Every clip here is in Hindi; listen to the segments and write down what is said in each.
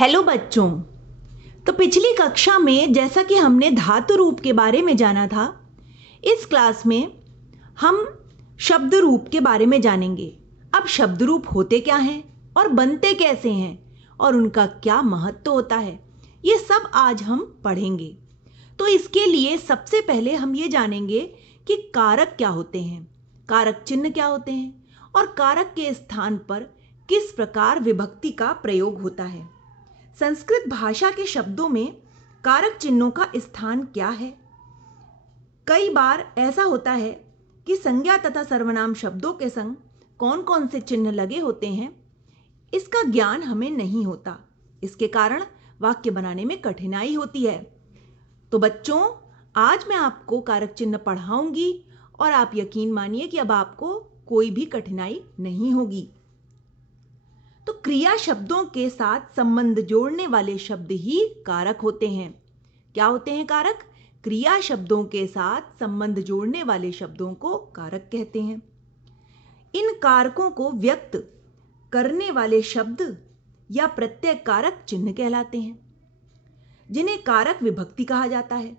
हेलो बच्चों। तो पिछली कक्षा में जैसा कि हमने धातु रूप के बारे में जाना था, इस क्लास में हम शब्द रूप के बारे में जानेंगे। अब शब्द रूप होते क्या हैं और बनते कैसे हैं और उनका क्या महत्व होता है, ये सब आज हम पढ़ेंगे। तो इसके लिए सबसे पहले हम ये जानेंगे कि कारक क्या होते हैं, कारक चिन्ह क्या होते हैं और कारक के स्थान पर किस प्रकार विभक्ति का प्रयोग होता है। संस्कृत भाषा के शब्दों में कारक चिन्हों का स्थान क्या है। कई बार ऐसा होता है कि संज्ञा तथा सर्वनाम शब्दों के संग कौन कौन से चिन्ह लगे होते हैं, इसका ज्ञान हमें नहीं होता। इसके कारण वाक्य बनाने में कठिनाई होती है। तो बच्चों, आज मैं आपको कारक चिन्ह पढ़ाऊंगी और आप यकीन मानिए कि अब आपको कोई भी कठिनाई नहीं होगी। तो क्रिया शब्दों के साथ संबंध जोड़ने वाले शब्द ही कारक होते हैं। क्या होते हैं कारक? क्रिया शब्दों के साथ संबंध जोड़ने वाले शब्दों को कारक कहते हैं। इन कारकों को व्यक्त करने वाले शब्द या प्रत्यय कारक चिन्ह कहलाते हैं, जिन्हें कारक विभक्ति कहा जाता है।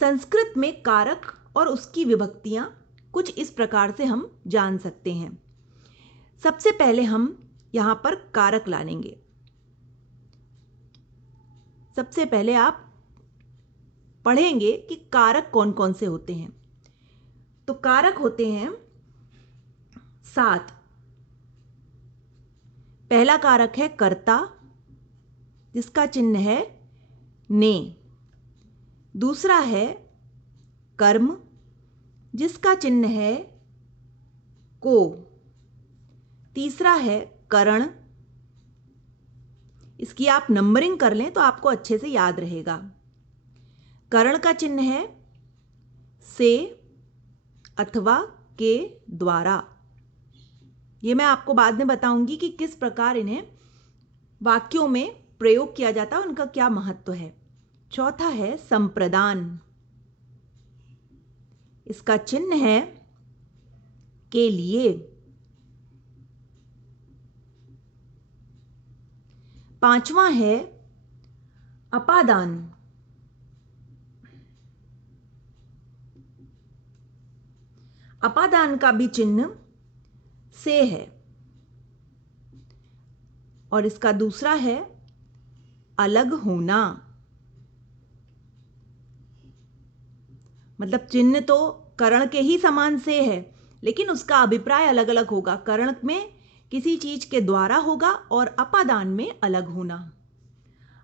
संस्कृत में कारक और उसकी विभक्तियां कुछ इस प्रकार से हम जान सकते हैं। सबसे पहले हम यहां पर कारक लानेंगे। सबसे पहले आप पढ़ेंगे कि कारक कौन कौन से होते हैं। तो कारक होते हैं 7। पहला कारक है कर्ता, जिसका चिन्ह है ने। दूसरा है कर्म, जिसका चिन्ह है को। तीसरा है करण। इसकी आप नंबरिंग कर लें तो आपको अच्छे से याद रहेगा। करण का चिन्ह है से अथवा के द्वारा। यह मैं आपको बाद में बताऊंगी कि किस प्रकार इन्हें वाक्यों में प्रयोग किया जाता है, उनका क्या महत्व है। चौथा है संप्रदान। इसका चिन्ह है के लिए। पांचवा है अपादान। अपादान का भी चिन्ह से है और इसका दूसरा है अलग होना। मतलब चिन्ह तो करण के ही समान से है, लेकिन उसका अभिप्राय अलग अलग होगा। करण में किसी चीज के द्वारा होगा और अपादान में अलग होना।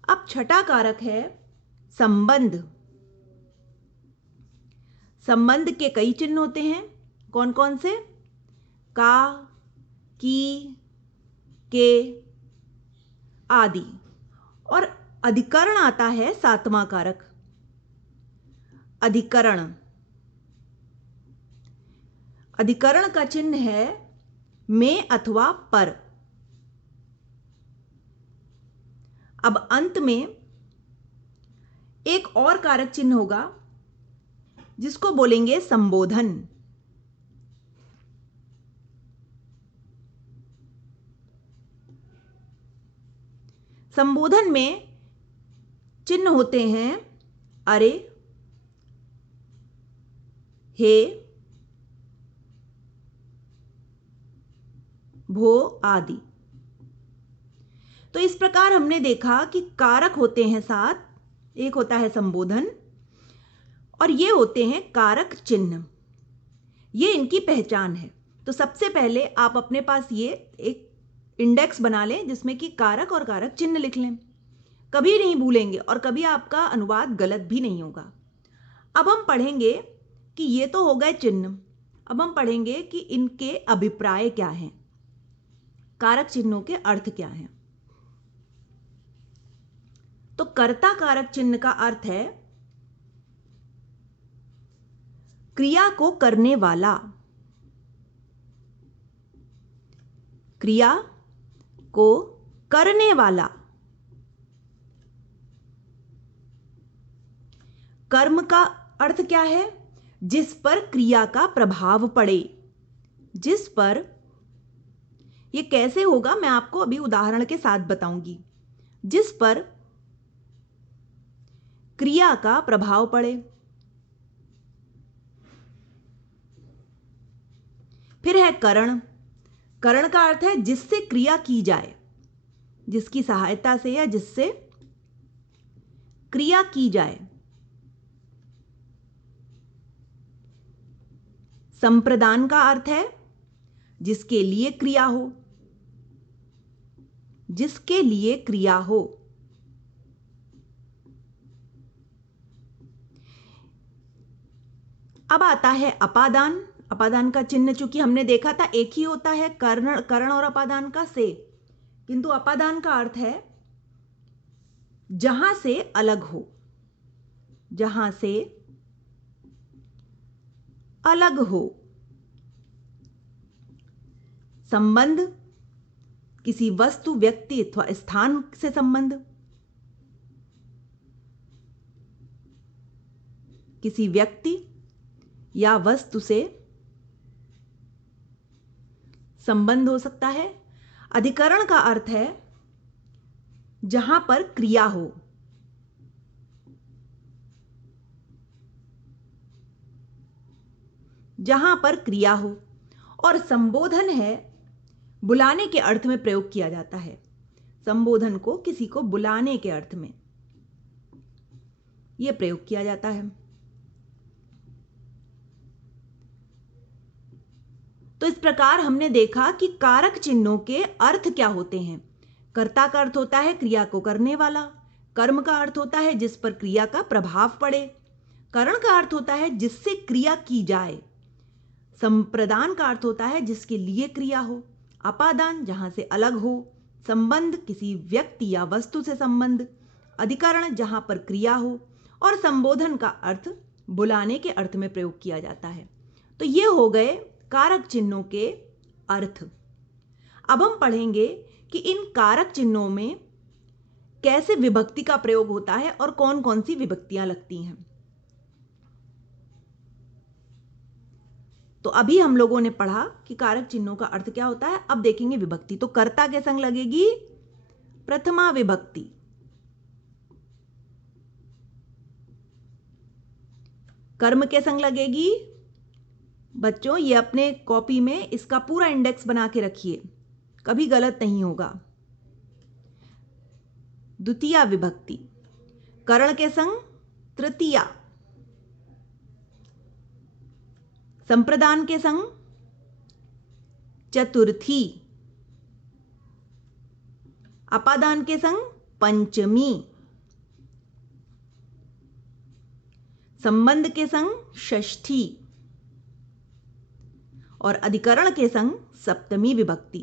अब छठा कारक है संबंध। संबंध के कई चिन्ह होते हैं। कौन कौन से? का, की, के आदि। और अधिकरण आता है 7वां कारक, अधिकरण। अधिकरण का चिन्ह है में अथवा पर। अब अंत में एक और कारक चिन्ह होगा जिसको बोलेंगे संबोधन। संबोधन में चिन्ह होते हैं अरे, हे, भो आदि। तो इस प्रकार हमने देखा कि कारक होते हैं 7। एक होता है संबोधन और ये होते हैं कारक चिन्ह। ये इनकी पहचान है। तो सबसे पहले आप अपने पास ये एक इंडेक्स बना लें जिसमें कि कारक और कारक चिन्ह लिख लें। कभी नहीं भूलेंगे और कभी आपका अनुवाद गलत भी नहीं होगा। अब हम पढ़ेंगे कि ये तो हो गए चिन्ह। अब हम पढ़ेंगे कि इनके अभिप्राय क्या हैं, कारक चिन्हों के अर्थ क्या हैं। तो कर्ता कारक चिन्ह का अर्थ है क्रिया को करने वाला। क्रिया को करने वाला। कर्म का अर्थ क्या है? जिस पर क्रिया का प्रभाव पड़े। जिस पर, यह कैसे होगा मैं आपको अभी उदाहरण के साथ बताऊंगी। जिस पर क्रिया का प्रभाव पड़े। फिर है करण। करण का अर्थ है जिससे क्रिया की जाए, जिसकी सहायता से या जिससे क्रिया की जाए। संप्रदान का अर्थ है जिसके लिए क्रिया हो, जिसके लिए क्रिया हो। अब आता है अपादान। अपादान का चिन्ह चूंकि हमने देखा था एक ही होता है करण और अपादान का से, किंतु अपादान का अर्थ है जहां से अलग हो, जहां से अलग हो। संबंध, किसी वस्तु, व्यक्ति अथवा स्थान से संबंध, किसी व्यक्ति या वस्तु से संबंध हो सकता है। अधिकरण का अर्थ है जहां पर क्रिया हो, जहां पर क्रिया हो। और संबोधन है बुलाने के अर्थ में प्रयोग किया जाता है। संबोधन को किसी को बुलाने के अर्थ में यह प्रयोग किया जाता है। तो इस प्रकार हमने देखा कि कारक चिन्हों के अर्थ क्या होते हैं। कर्ता का अर्थ होता है क्रिया को करने वाला। कर्म का अर्थ होता है जिस पर क्रिया का प्रभाव पड़े। करण का अर्थ होता है जिससे क्रिया की जाए। संप्रदान का अर्थ होता है जिसके लिए क्रिया हो। अपादान जहां से अलग हो। संबंध किसी व्यक्ति या वस्तु से संबंध। अधिकरण जहां पर क्रिया हो। और संबोधन का अर्थ बुलाने के अर्थ में प्रयोग किया जाता है। तो ये हो गए कारक चिन्हों के अर्थ। अब हम पढ़ेंगे कि इन कारक चिन्हों में कैसे विभक्ति का प्रयोग होता है और कौन कौन सी विभक्तियां लगती हैं। तो अभी हम लोगों ने पढ़ा कि कारक चिन्हों का अर्थ क्या होता है। अब देखेंगे विभक्ति। तो कर्ता के संग लगेगी प्रथमा विभक्ति। कर्म के संग लगेगी, बच्चों ये अपने कॉपी में इसका पूरा इंडेक्स बना के रखिए, कभी गलत नहीं होगा, द्वितीया विभक्ति। करण के संग तृतीया। संप्रदान के संग चतुर्थी। अपादान के संग पंचमी। संबंध के संग षष्ठी। और अधिकरण के संग सप्तमी विभक्ति।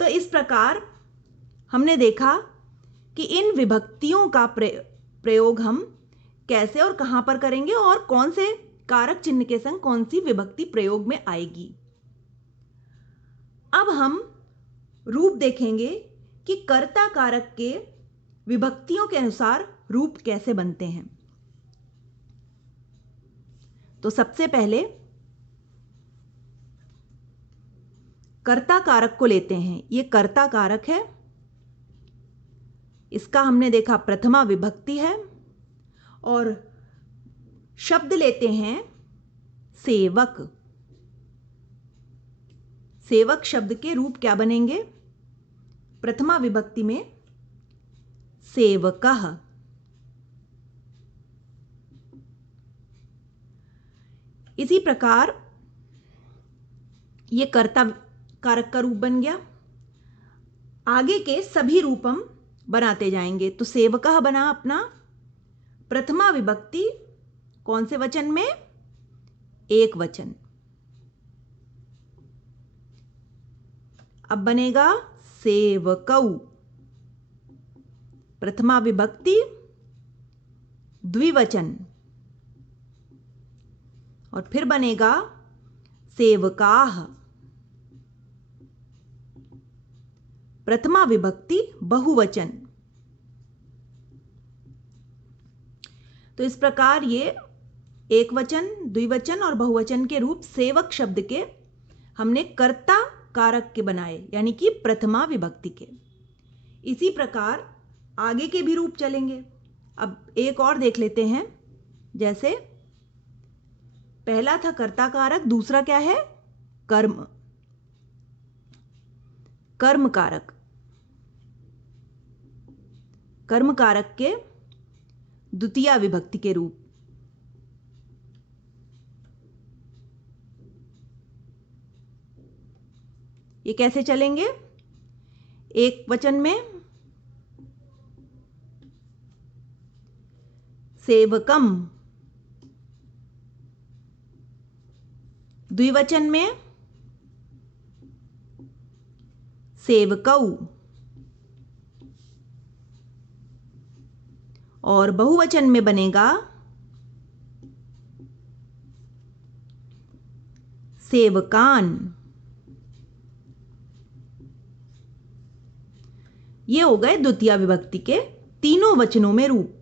तो इस प्रकार हमने देखा कि इन विभक्तियों का प्रयोग हम कैसे और कहां पर करेंगे और कौन से कारक चिन्ह के संग कौन सी विभक्ति प्रयोग में आएगी। अब हम रूप देखेंगे कि कर्ता कारक के विभक्तियों के अनुसार रूप कैसे बनते हैं। तो सबसे पहले कर्ता कारक को लेते हैं। यह कर्ता कारक है, इसका हमने देखा प्रथमा विभक्ति है। और शब्द लेते हैं सेवक। सेवक शब्द के रूप क्या बनेंगे? प्रथमा विभक्ति में सेवकः। इसी प्रकार यह कर्ता कारक का रूप बन गया। आगे के सभी रूप हम बनाते जाएंगे। तो सेवकः बना अपना प्रथमा विभक्ति कौन से वचन में? एक वचन। अब बनेगा सेवकौ, प्रथमा विभक्ति द्विवचन। और फिर बनेगा सेवकाः, प्रथमा विभक्ति बहुवचन। तो इस प्रकार ये एक वचन, द्विवचन और बहुवचन के रूप सेवक शब्द के हमने कर्ता कारक के बनाए, यानी कि प्रथमा विभक्ति के। इसी प्रकार आगे के भी रूप चलेंगे। अब एक और देख लेते हैं। जैसे पहला था कर्ता कारक, दूसरा क्या है? कर्म कर्म कारक। कर्म कारक के द्वितीय विभक्ति के रूप। ये कैसे चलेंगे? एक वचन में सेवकम, द्विवचन में सेवकौ, और बहुवचन में बनेगा सेवकान। ये हो गए द्वितीय विभक्ति के तीनों वचनों में रूप।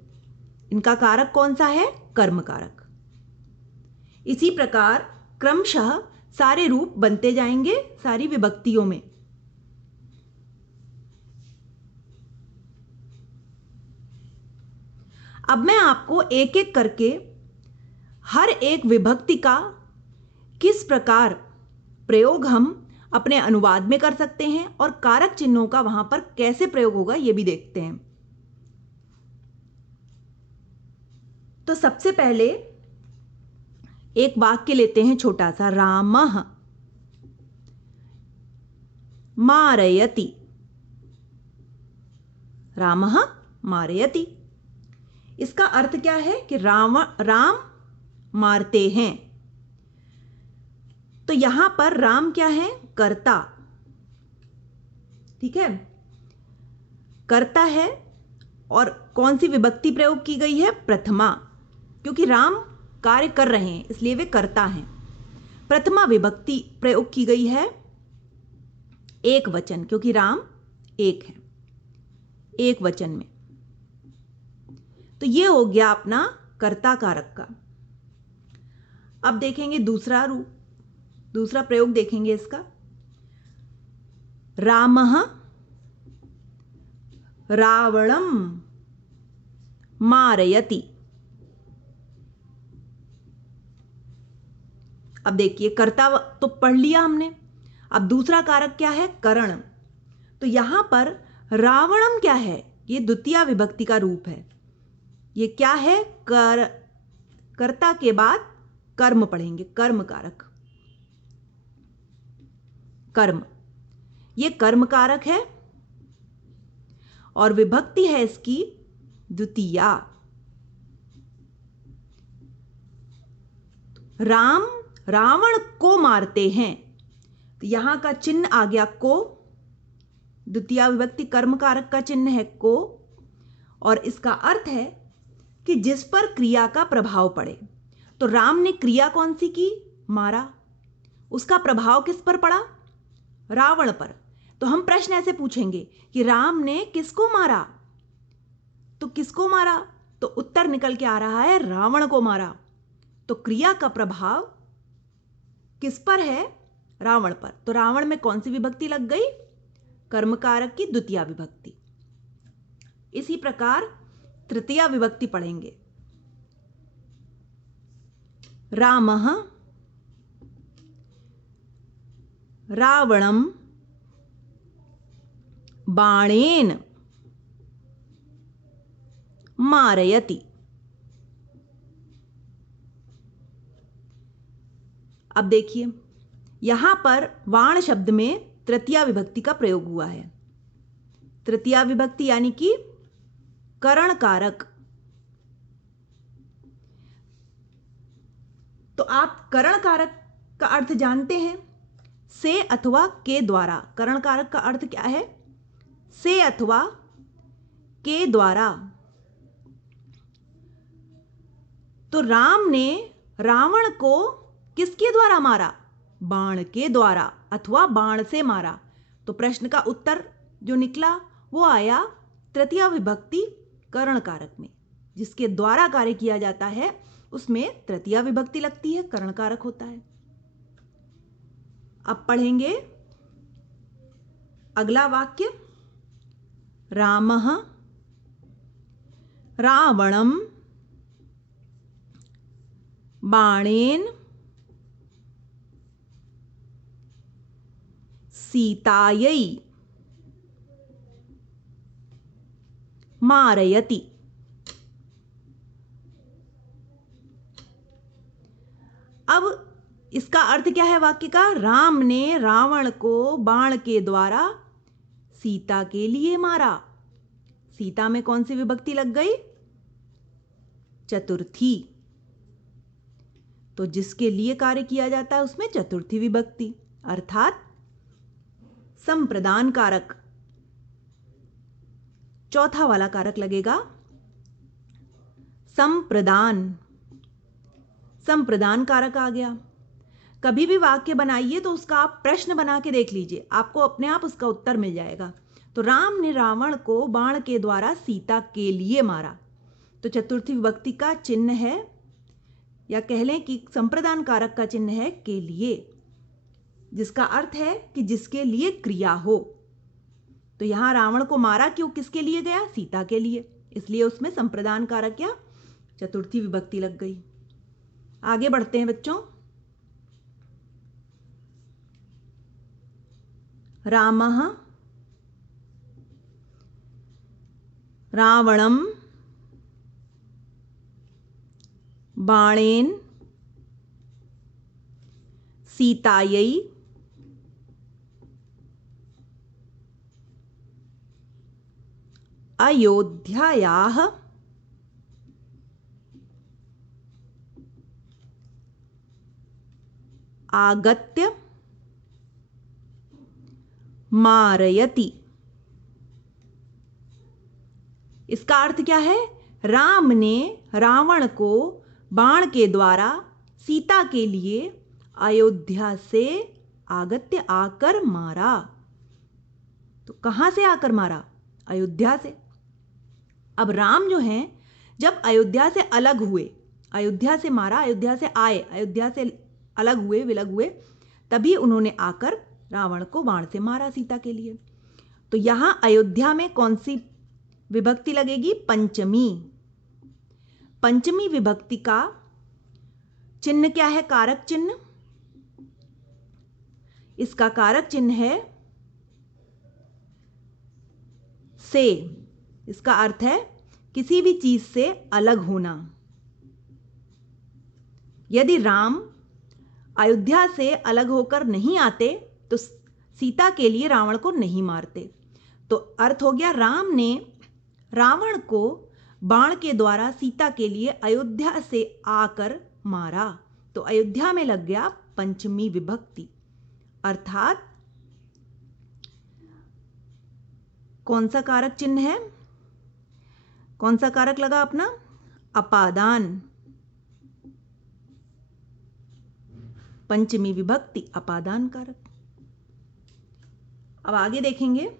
इनका कारक कौन सा है? कर्म कारक। इसी प्रकार क्रमशः सारे रूप बनते जाएंगे सारी विभक्तियों में। अब मैं आपको एक एक करके हर एक विभक्ति का किस प्रकार प्रयोग हम अपने अनुवाद में कर सकते हैं और कारक चिन्हों का वहां पर कैसे प्रयोग होगा, यह भी देखते हैं। तो सबसे पहले एक वाक्य लेते हैं छोटा सा। रामः मारयति। रामः मारयति, इसका अर्थ क्या है कि राम मारते हैं। तो यहां पर राम क्या है? कर्ता। ठीक है, कर्ता है। और कौन सी विभक्ति प्रयोग की गई है? प्रथमा, क्योंकि राम कार्य कर रहे हैं इसलिए वे कर्ता हैं। प्रथमा विभक्ति प्रयोग की गई है एक वचन, क्योंकि राम एक है, एक वचन में। तो ये हो गया अपना कर्ता कारक का। अब देखेंगे दूसरा रूप, दूसरा प्रयोग देखेंगे इसका। रामः रावणं मारयति। अब देखिए, कर्ता तो पढ़ लिया हमने। अब दूसरा कारक क्या है? करण। तो यहां पर रावणम क्या है? ये द्वितीय विभक्ति का रूप है। ये क्या है? कर्ता के बाद कर्म पढ़ेंगे, कर्म कारक। कर्म, ये कर्म कारक है और विभक्ति है इसकी द्वितीया। राम रावण को मारते हैं, तो यहां का चिन्ह आ गया को। द्वितीय विभक्ति कर्म कारक का चिन्ह है को, और इसका अर्थ है कि जिस पर क्रिया का प्रभाव पड़े। तो राम ने क्रिया कौन सी की? मारा। उसका प्रभाव किस पर पड़ा? रावण पर। तो हम प्रश्न ऐसे पूछेंगे कि राम ने किसको मारा? तो किसको मारा? तो उत्तर निकल के आ रहा है रावण को मारा। तो क्रिया का प्रभाव किस पर है? रावण पर। तो रावण में कौन सी विभक्ति लग गई? कर्मकारक की द्वितीय विभक्ति। इसी प्रकार तृतीय विभक्ति पढ़ेंगे। रामः रावणं बाणेन मारयति। अब देखिए, यहां पर बाण शब्द में तृतीय विभक्ति का प्रयोग हुआ है। तृतीय विभक्ति यानी कि करण कारक। तो आप करण कारक का अर्थ जानते हैं, से अथवा के द्वारा। करण कारक का अर्थ क्या है? से अथवा के द्वारा। तो राम ने रावण को किसके द्वारा मारा? बाण के द्वारा, अथवा बाण से मारा। तो प्रश्न का उत्तर जो निकला वो आया तृतीय विभक्ति करण कारक में। जिसके द्वारा कार्य किया जाता है उसमें तृतीय विभक्ति लगती है, करण कारक होता है। अब पढ़ेंगे अगला वाक्य। रामः रावणं बाणेन सीतायै मारयति। अब इसका अर्थ क्या है वाक्य का? राम ने रावण को बाण के द्वारा सीता के लिए मारा। सीता में कौन सी विभक्ति लग गई? चतुर्थी। तो जिसके लिए कार्य किया जाता है उसमें चतुर्थी विभक्ति, अर्थात संप्रदान कारक। चौथा वाला कारक लगेगा संप्रदान। संप्रदान कारक आ गया। कभी भी वाक्य बनाइए तो उसका आप प्रश्न बना के देख लीजिए, आपको अपने आप उसका उत्तर मिल जाएगा। तो राम ने रावण को बाण के द्वारा सीता के लिए मारा, तो चतुर्थी विभक्ति का चिन्ह है, या कह लें कि संप्रदान कारक का चिन्ह है के लिए, जिसका अर्थ है कि जिसके लिए क्रिया हो। तो यहां रावण को मारा क्यों, किसके लिए गया? सीता के लिए, इसलिए उसमें संप्रदान कारक या चतुर्थी विभक्ति लग गई। आगे बढ़ते हैं बच्चों। रामः रावणं बाणेन सीतायै अयोध्यायाः आगत्य मारयति। इसका अर्थ क्या है? राम ने रावण को बाण के द्वारा सीता के लिए अयोध्या से आगत्य आकर मारा। तो कहां से आकर मारा? अयोध्या से। अब राम जो हैं जब अयोध्या से अलग हुए, अयोध्या से मारा, अयोध्या से आए, अयोध्या से अलग हुए, विलग हुए, तभी उन्होंने आकर रावण को बाण से मारा सीता के लिए। तो यहां अयोध्या में कौन सी विभक्ति लगेगी? पंचमी। पंचमी विभक्ति का चिन्ह क्या है? कारक चिन्ह। इसका कारक चिन्ह है से। इसका अर्थ है किसी भी चीज से अलग होना। यदि राम अयोध्या से अलग होकर नहीं आते तो सीता के लिए रावण को नहीं मारते। तो अर्थ हो गया राम ने रावण को बाण के द्वारा सीता के लिए अयोध्या से आकर मारा। तो अयोध्या में लग गया पंचमी विभक्ति, अर्थात कौन सा कारक चिन्ह है? कौन सा कारक लगा अपना? अपादान। पंचमी विभक्ति अपादान कारक। अब आगे देखेंगे।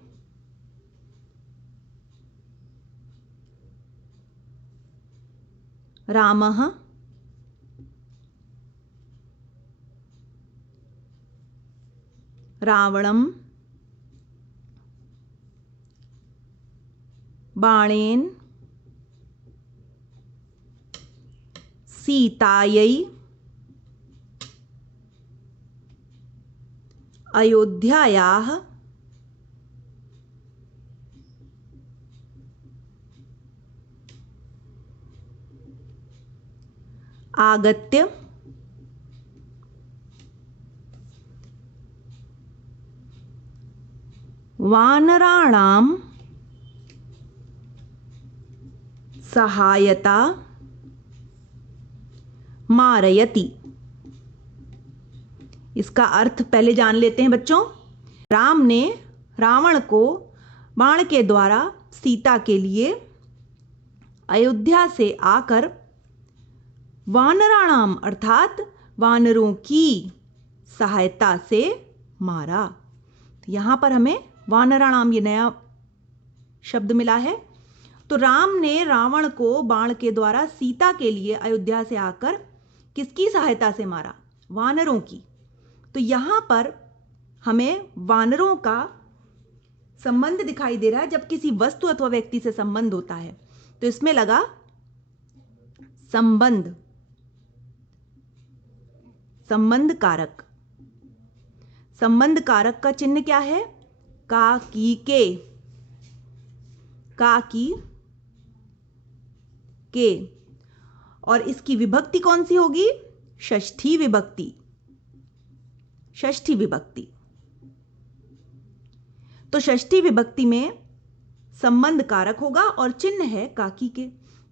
रामः रावणं बाणेन सीतायै अयोध्यायाः आगत्य वानराणां सहायता मारयति। इसका अर्थ पहले जान लेते हैं बच्चों। राम ने रावण को बाण के द्वारा सीता के लिए अयोध्या से आकर वानराणाम अर्थात वानरों की सहायता से मारा। यहां पर हमें वानराणाम ये नया शब्द मिला है। तो राम ने रावण को बाण के द्वारा सीता के लिए अयोध्या से आकर किसकी सहायता से मारा? वानरों की। तो यहां पर हमें वानरों का संबंध दिखाई दे रहा है जब किसी वस्तु अथवा व्यक्ति से संबंध होता है। तो इसमें लगा संबंध, संबंध कारक। संबंध कारक का चिन्ह क्या है? का, की, के। का, की, के। और इसकी विभक्ति कौन सी होगी? षष्ठी विभक्ति। षष्ठी विभक्ति। तो षष्ठी विभक्ति में संबंध कारक होगा और चिन्ह है काकी के।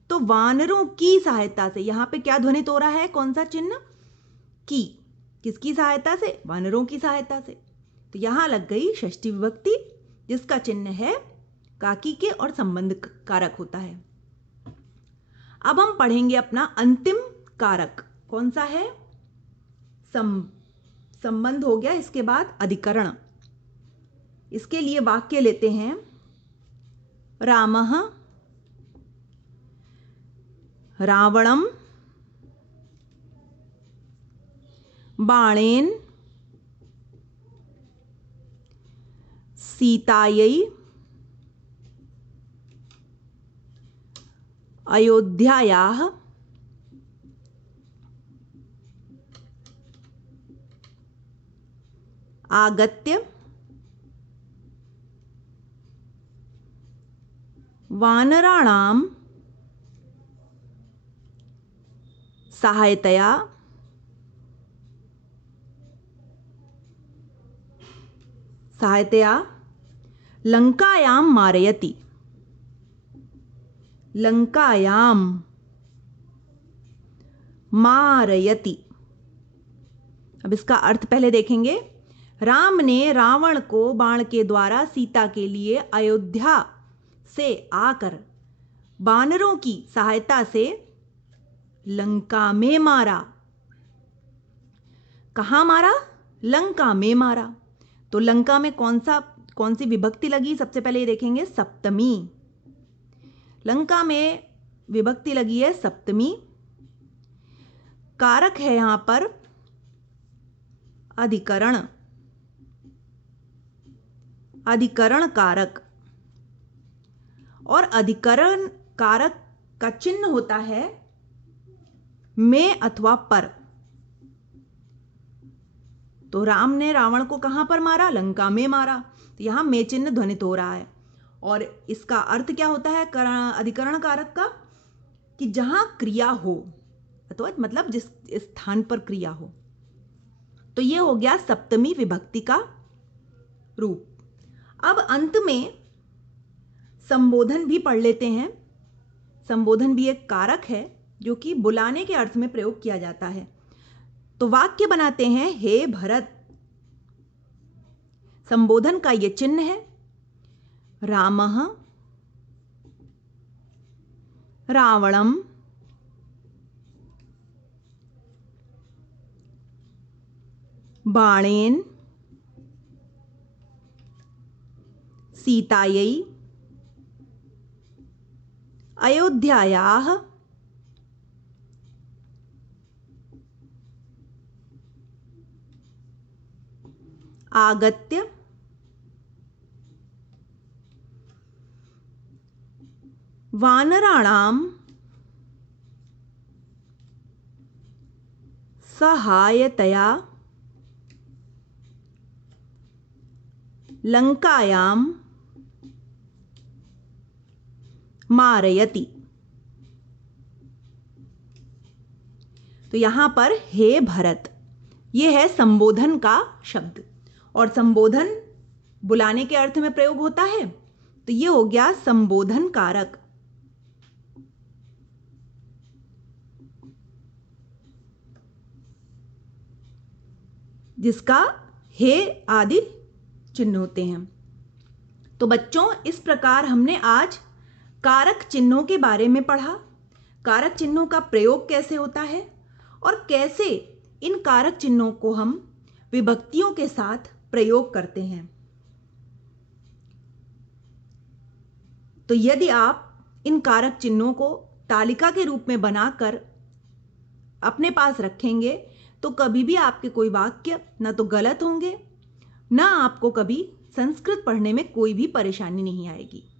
तो वानरों की सहायता से, यहां पे क्या ध्वनित हो रहा है? कौन सा चिन्ह? की। किसकी सहायता से? वानरों की सहायता से। तो यहां लग गई षष्ठी विभक्ति जिसका चिन्ह है काकी के और संबंध कारक होता है। अब हम पढ़ेंगे अपना अंतिम कारक। कौन सा है? संबंध हो गया, इसके बाद अधिकरण। इसके लिए वाक्य लेते हैं। रामः रावणं बाणेन सीतायै अयोध्यायाः आगत्य वानराणां सहायतया लंकायां मारयति। लंकायां मारयति। अब इसका अर्थ पहले देखेंगे। राम ने रावण को बाण के द्वारा सीता के लिए अयोध्या से आकर वानरों की सहायता से लंका में मारा। कहां मारा? लंका में मारा। तो लंका में कौन सी विभक्ति लगी? सबसे पहले ये देखेंगे, सप्तमी। लंका में विभक्ति लगी है सप्तमी। कारक है यहां पर अधिकरण। अधिकरण कारक। और अधिकरण कारक का चिन्ह होता है में अथवा पर। तो राम ने रावण को कहां पर मारा? लंका में मारा। तो यहां में चिन्ह ध्वनित हो रहा है। और इसका अर्थ क्या होता है अधिकरण कारक का? कि जहां क्रिया हो, अथवा मतलब जिस स्थान पर क्रिया हो। तो यह हो गया सप्तमी विभक्ति का रूप। अब अंत में संबोधन भी पढ़ लेते हैं। संबोधन भी एक कारक है जो कि बुलाने के अर्थ में प्रयोग किया जाता है। तो वाक्य बनाते हैं, हे भरत। संबोधन का यह चिन्ह है रामः रावणं बाणेन सीतायै अयोध्यायाः आगत्य वानराणां सहायतया लंकायां मारयति। तो यहां पर हे भरत, यह है संबोधन का शब्द। और संबोधन बुलाने के अर्थ में प्रयोग होता है। तो यह हो गया संबोधन कारक। जिसका हे आदि चिन्ह होते हैं। तो बच्चों, इस प्रकार हमने आज कारक चिन्हों के बारे में पढ़ा। कारक चिन्हों का प्रयोग कैसे होता है और कैसे इन कारक चिन्हों को हम विभक्तियों के साथ प्रयोग करते हैं। तो यदि आप इन कारक चिन्हों को तालिका के रूप में बनाकर अपने पास रखेंगे तो कभी भी आपके कोई वाक्य न तो गलत होंगे, ना आपको कभी संस्कृत पढ़ने में कोई भी परेशानी नहीं आएगी।